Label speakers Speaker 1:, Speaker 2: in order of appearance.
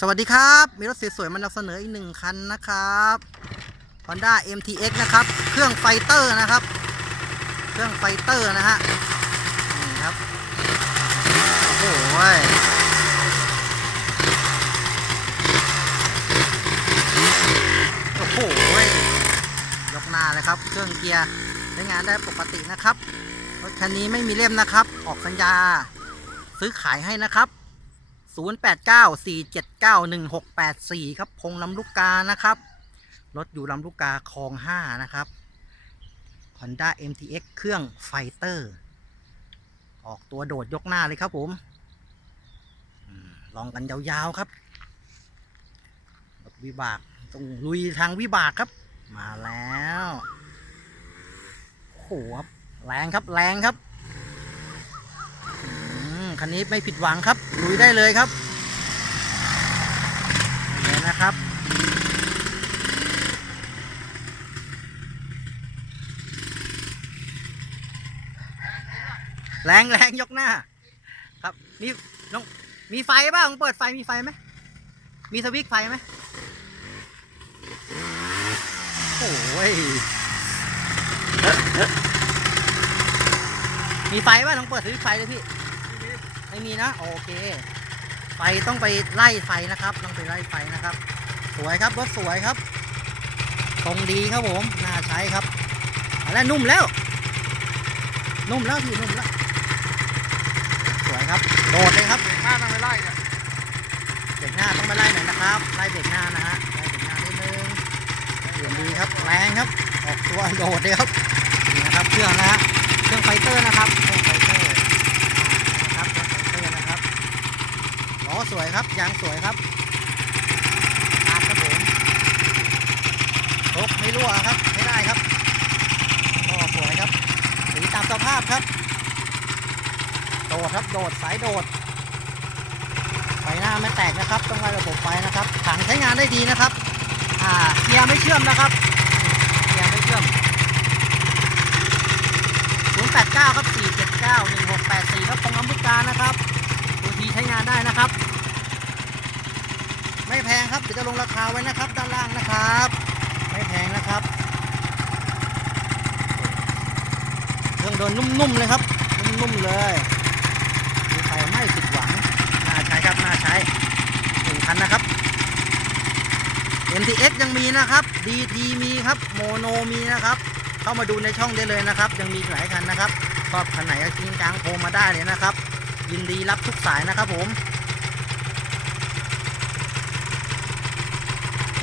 Speaker 1: สวัสดีครับ มีรถสวยๆมานำเสนออีกหนึ่งคันนะครับ Honda MTX นะครับ เครื่องไฟเตอร์นะครับ เครื่องไฟเตอร์นะฮะ นี่ครับ โอ้โหยโอ้โหยยกหน้าเลยครับ เครื่องเกียร์ใช้งานได้ปกตินะครับ รถคันนี้ไม่มีเล่มนะครับ ออกสัญญา ซื้อขายให้นะครับ 0894791684 ครับพงลำลูกกานะครับ รถอยู่ลำลูกกาคลอง 5 นะครับ Honda MTX เครื่องไฟเตอร์ ออกตัวโดดยกหน้าเลยครับผม ลองกันยาวๆครับ รถวิบากต้องลุยทางวิบากครับ มาแล้วโหครับแรงครับแรงครับ คันนี้ไม่ผิดหวังครับลุยได้เลยครับเลยนะครับ แรงแรงยกหน้า ครับมีน้องมีไฟบ้างเปิดไฟมีไฟไหมมีสวิตช์ไฟไหมโอ้ยมีไฟบ้างลองเปิดสวิตช์ไฟเลยพี่ ไม่มีนะโอเค ไฟต้องไปไล่ไฟนะครับ ต้องไปไล่ไฟนะครับ สวยครับรถสวยครับตรงดีครับผมน่าใช้ครับเอาแล้วนุ่มแล้ว นุ่มแล้วพี่นุ่มแล้วสวยครับโดดเลยครับ
Speaker 2: หน้าต้องไปไล่เนี่ย
Speaker 1: เบรกหน้าต้องไปไล่หน่อยนะครับ ไล่เบรกหน้านะฮะไล่เบรกหน้านิดนึงเหลี่ยมดีครับแรงครับออกตัวโดดเลยครับนี่นะครับเครื่องนะฮะเครื่องไฟเตอร์นะครับ สวยครับยางสวยครับตามครับผมรกไม่รั่วครับไม่ได้ครับก็สวยครับสีตามสภาพครับ โดดครับโดดสายโดดไฟหน้าไม่แตกนะครับ ต้องไว้ระบบไฟนะครับถังใช้งานได้ดีนะครับอ่าเกียร์ไม่เชื่อมนะครับเกียร์ไม่เชื่อม089ครับ479 1684ครับตรงน้ำพุกานะครับตัวทีใช้งานได้นะครับ ไม่แพงครับเดี๋ยวจะลงราคาไว้นะครับ ด้านล่างนะครับ ไม่แพงนะครับ เครื่องโดนนุ่มๆเลยครับ นุ่มๆเลยมีใครไม่ผิดหวังน่าใช้ครับน่าใช้หนึ่งคันนะครับ MTX ยังมีนะครับ DT มีครับโมโนมีนะครับ เข้ามาดูในช่องได้เลยนะครับ ยังมีหลายคันนะครับชอบคันไหนก็กินกลางโทรมาได้เลยนะครับ ยินดีรับทุกสายนะครับผม